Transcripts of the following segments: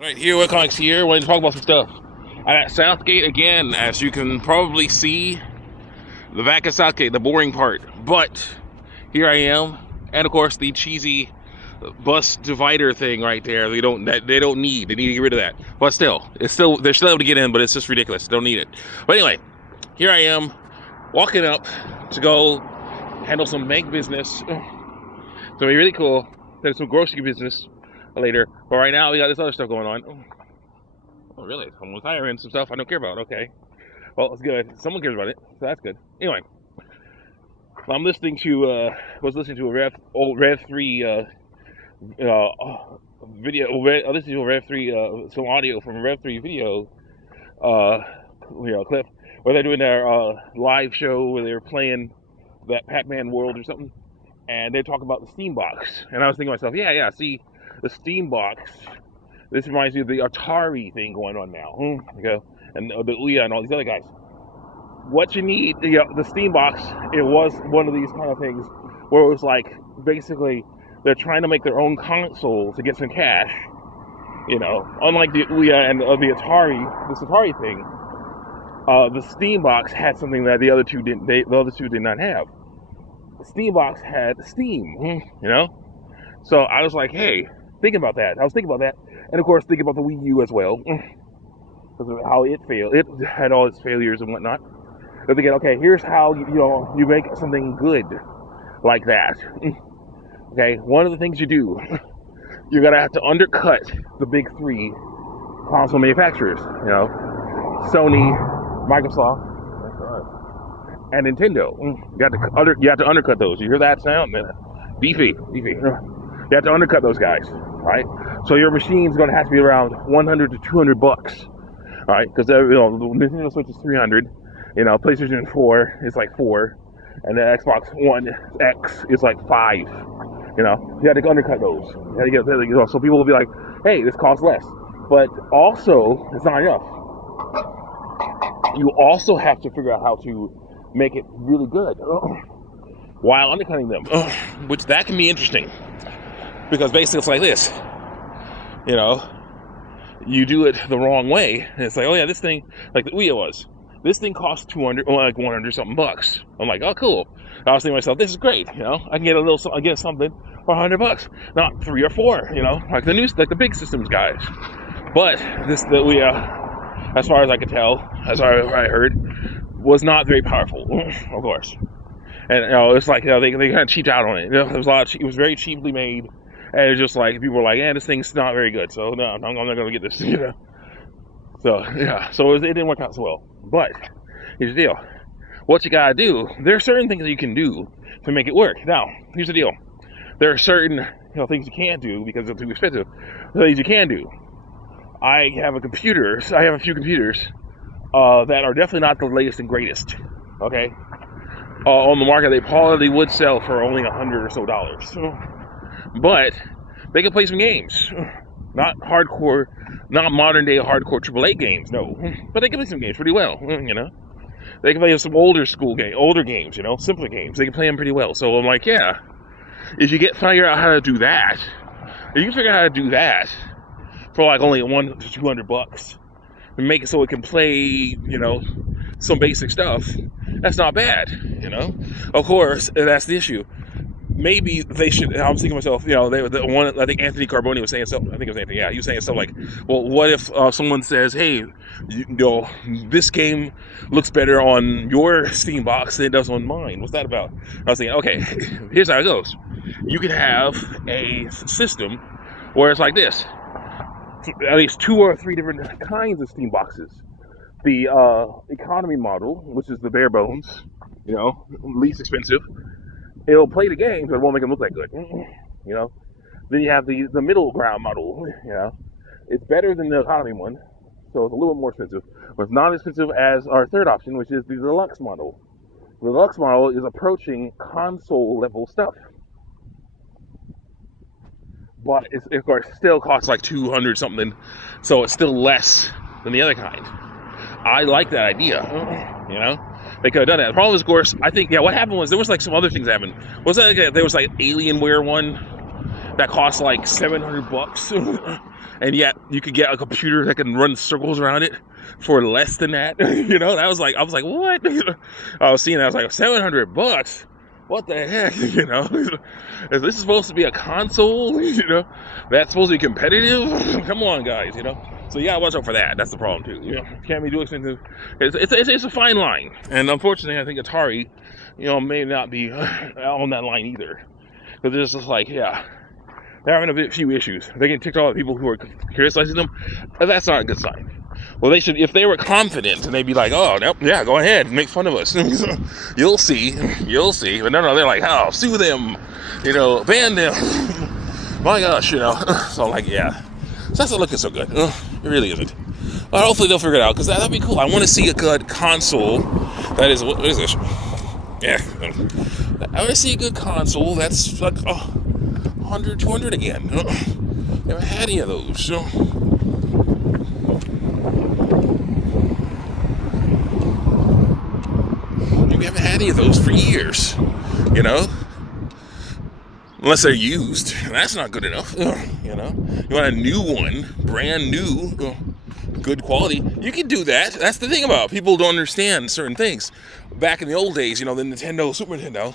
Right here, Wilcox here. Want to talk about some stuff. I'm at Southgate again, as you can probably see. The back of Southgate, the boring part. But here I am, and of course the cheesy bus divider thing right there. They don't need. They need to get rid of that. But still, they're still able to get in, but it's just ridiculous. They don't need it. But anyway, here I am, walking up to go handle some bank business. It's gonna be really cool. There's some grocery business later, but right now we got this other stuff going on. Oh, really? Someone's hiring some stuff I don't care about. Okay, well, it's good. Someone cares about it, so that's good. Anyway, I'm listening to a Rev 3 video. Listening to a Rev 3 some audio from a Rev 3 video clip where they're doing their live show where they're playing that Pac-Man world or something, and they're talking about the Steam box, and I was thinking to myself, yeah, see. The Steam box. This reminds me of the Atari thing going on now. And the Ouya and all these other guys. What you need, the Steam box, it was one of these kind of things where it was like, basically, they're trying to make their own console to get some cash. Unlike the Ouya and the Atari, this Atari thing, the Steam box had something that the other two didn't. The other two did not have. The Steam box had Steam. So I was like, hey. Thinking about that. I was thinking about that. And of course, thinking about the Wii U as well. Because of how it failed. It had all its failures and whatnot. But thinking, okay, here's how you make something good like that. Okay, one of the things you do, you're going to have to undercut the big three console manufacturers. Sony, Microsoft, and Nintendo. You have to undercut those. You hear that sound? Beefy. You have to undercut those guys, right? So your machine's going to have to be around 100 to 200 bucks, right? Because the Nintendo Switch is 300, PlayStation 4 is like 4, and the Xbox One X is like 5. You have to undercut those. You have to get, so people will be like, hey, this costs less. But also, it's not enough. You also have to figure out how to make it really good while undercutting them, which that can be interesting. Because basically it's like this, you do it the wrong way, and it's like, oh yeah, this thing, like the Ouya was, this thing costs 200, or like 100 something bucks. I'm like, oh cool. I was thinking to myself, this is great, I can get something for 100 bucks, not 3 or 4, like the big systems guys. But the Ouya, as far as I could tell, as I heard, was not very powerful, of course. And it's like they kind of cheaped out on it. It was very cheaply made. And it's just like, people were like, this thing's not very good, so no, I'm not going to get this, So, yeah, so it didn't work out so well. But, here's the deal. What you gotta do, there are certain things that you can do to make it work. Now, here's the deal. There are certain things you can't do because they're too expensive. Things you can do. I have a few computers that are definitely not the latest and greatest, okay? On the market, they probably would sell for only $100 or so. But they can play some games, not hardcore, not modern day hardcore AAA games, no. But they can play some games pretty well, They can play some older games, simpler games. They can play them pretty well. So I'm like, yeah, if you figure out how to do that, for like only 100 to 200 bucks, and make it so it can play, some basic stuff, that's not bad, Of course, that's the issue. Maybe they should. I was thinking to myself, I think Anthony Carboni was saying something. I think it was Anthony. Yeah, he was saying something like, well, what if someone says, hey, this game looks better on your Steam box than it does on mine. What's that about? I was thinking, okay, here's how it goes. You could have a system where it's like this. At least 2 or 3 different kinds of Steam boxes. The economy model, which is the bare bones, least expensive. It'll play the games, but it won't make them look that good. Then you have the middle ground model. It's better than the economy one, so it's a little more expensive, but it's not as expensive as our third option, which is the deluxe model. The deluxe model is approaching console level stuff, but it's, of course, still costs like 200 something, so it's still less than the other kind. I like that idea. They could have done that. The problem is, of course, I think, what happened was there was like some other things that happened. Was that there was like Alienware one that cost like $700, and yet you could get a computer that can run circles around it for less than that. That was like, I was like, what? I was seeing that, I was like, $700. What the heck? Is this supposed to be a console? That's supposed to be competitive? Come on, guys. So you gotta watch out for that. That's the problem too. Can't be too expensive. It's a fine line, and unfortunately, I think Atari, may not be on that line either, because it's just like, yeah, they're having a few issues. They get ticked off at people who are criticizing them. That's not a good sign. Well, they should, if they were confident, and they'd be like, oh, nope, yeah, go ahead and make fun of us. You'll see. But no, they're like, oh, sue them, ban them. My gosh, So I'm like, yeah. So that's not looking so good. It really isn't. But hopefully they'll figure it out, because that'd be cool. I want to see a good console that is, what is this? Yeah. I want to see a good console that's like 100, 200 again. Never had any of those. We haven't had any of those for years, unless they're used. That's not good enough. You want a new one, brand new, good quality. You can do that. That's the thing about it. People don't understand certain things. Back in the old days, the Nintendo, Super Nintendo,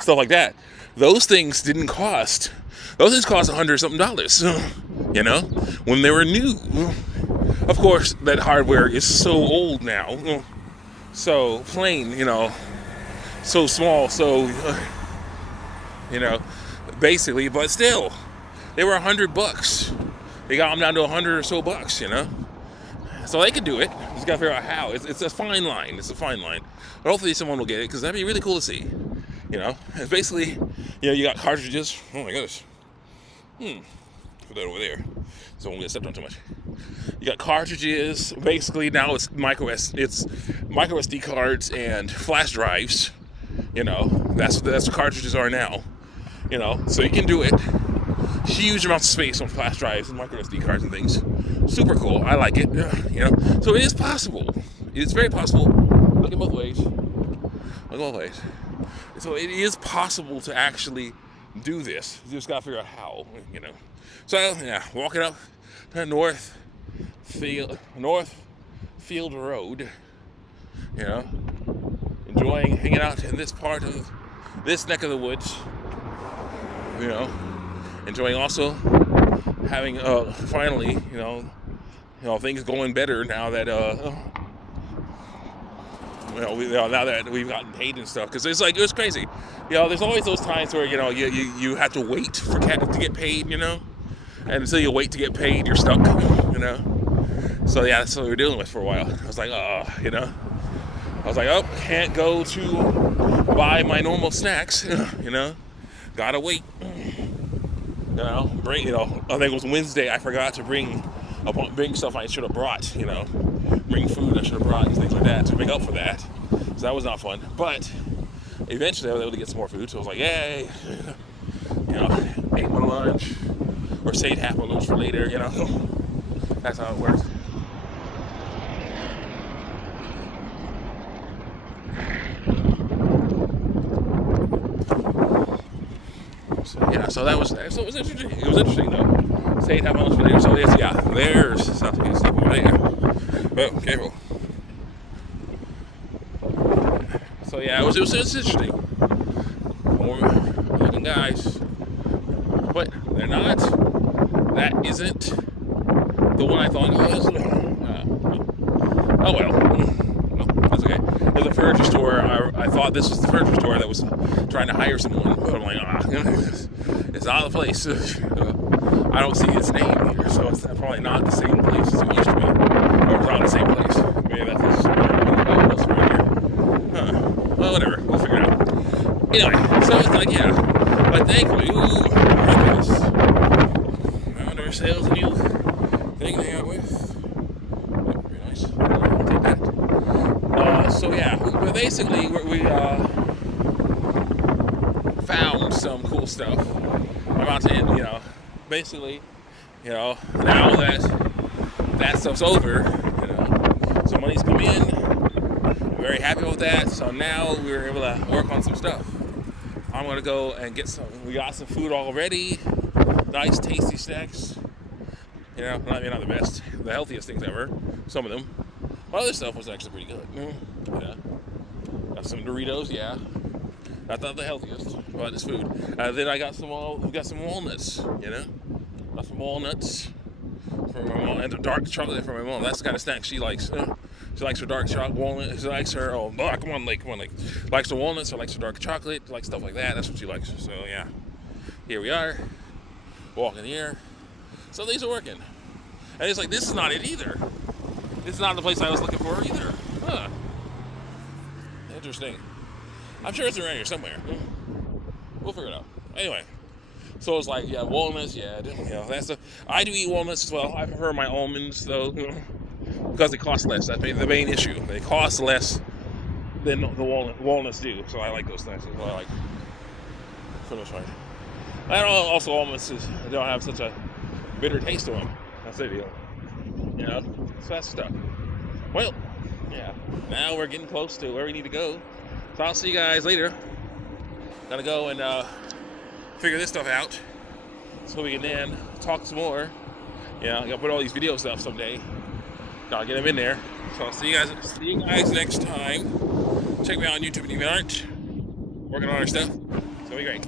stuff like that. Those things didn't cost. Those things cost $100-something, when they were new. Of course, that hardware is so old now. So plain, so small, so, basically, but still, they were $100. They got them down to $100 or so bucks, So they could do it. Just gotta figure out how. It's a fine line. It's a fine line. But hopefully someone will get it, because that'd be really cool to see. It's basically, you got cartridges. Oh my goodness. Put that over there, so I won't get stepped on too much. You got cartridges. Basically, now it's micro SD cards and flash drives. That's what cartridges are now. So you can do it. Huge amounts of space on flash drives and micro SD cards and things. Super cool. I like it. So it is possible. It's very possible. Look at both ways. So it is possible to actually do this. You just gotta figure out how. So yeah, walking up to Northfield Road. Enjoying hanging out in this part of this neck of the woods. Enjoying also having finally, things going better now that now that we've gotten paid and stuff, because it was crazy. There's always those times where you have to wait for to get paid, and until you wait to get paid, you're stuck, So yeah, that's what we were dealing with for a while. I was like, oh, can't go to buy my normal snacks, gotta wait. I think it was Wednesday, I forgot to bring stuff I should have brought, bring food I should have brought and things like that to make up for that. So that was not fun. But eventually I was able to get some more food, so I was like, yay! Ate my lunch, or saved half my lunch for later, That's how it works. So it was interesting. It was interesting though. Saved half my lunch for later. So there's Southgate stuff over there. But careful. So it was interesting. More looking guys, but they're not. That isn't the one I thought it was. Oh well. That's okay. There's a furniture store. I thought this was the furniture store that was trying to hire someone, but I'm like, it's not the place. I don't see its name here, so it's probably not the same place as it used to be. Or it's not the same place. Maybe that's what's right here. Well, whatever. We'll figure it out. Anyway, so it's like, but thankfully, look at this. I wonder if sales a new thing they got with. Very nice. I'll take that. But basically, we found some cool stuff. I'm about to, basically, now that stuff's over, some money's come in. I'm very happy with that. So now we're able to work on some stuff. I'm gonna go and get some. We got some food already. Nice, tasty snacks. You know, I mean, not the best, the healthiest things ever. Some of them. But other stuff was actually pretty good. Yeah. Got some Doritos, yeah. Not the healthiest, but it's food. Then I got some walnuts, you know. Got some walnuts for my mom, and the dark chocolate for my mom. That's the kind of snack she likes. She likes her dark chocolate walnut. She likes her, come on, likes the walnuts, or likes her dark chocolate, likes stuff like that. That's what she likes. So yeah, here we are, walking here. So these are working. And it's like, this is not it either. This is not the place I was looking for either. Huh. Interesting. I'm sure it's around here somewhere. We'll figure it out. Anyway, so it's like, yeah, walnuts, yeah, you know, that's I do eat walnuts as well. I prefer my almonds though, because they cost less. That's the main issue. They cost less than the walnuts do. So I like those things. That's what I like. For the most part. And also almonds don't have such a bitter taste to them. That's the deal. You know, so that's stuff. Well, yeah. Now we're getting close to where we need to go. So I'll see you guys later. Gotta go and figure this stuff out so we can then talk some more. Yeah, I gotta put all these videos up someday. Gotta get them in there. So I'll see you guys next time. Check me out on YouTube if you aren't. Working on our stuff. It's gonna be great.